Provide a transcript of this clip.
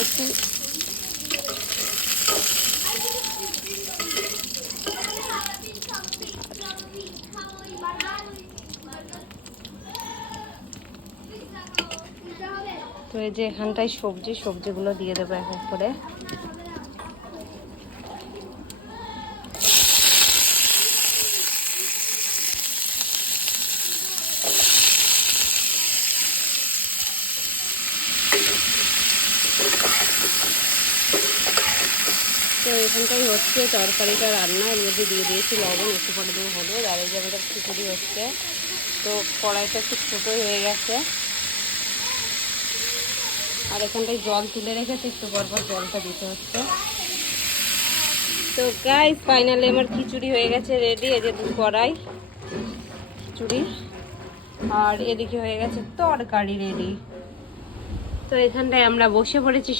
দিয়েছি। তো এই যে এখানটায় সবজিগুলো দিয়ে দেবো এক এক করে। তো এখানটাই হচ্ছে তরকারিটা রান্না, এর মধ্যে দিয়ে দিয়েছি লবণ, একটু পরে দেবো হলুদ। আর এই যে আমাদের খিচুড়ি হচ্ছে। তো কড়াইটা একটু ছোটোই হয়ে গেছে, আর এখানটায় জল তুলে রেখেছি, একটু পরপর জলটা দিতে হচ্ছে। তো গাইস ফাইনালি আমার খিচুড়ি হয়ে গেছে রেডি। এই যে 2 কড়াই খিচুড়ি, আর এদিকে হয়ে গেছে তরকারি রেডি। তো এখানটায় আমরা বসে পড়েছি।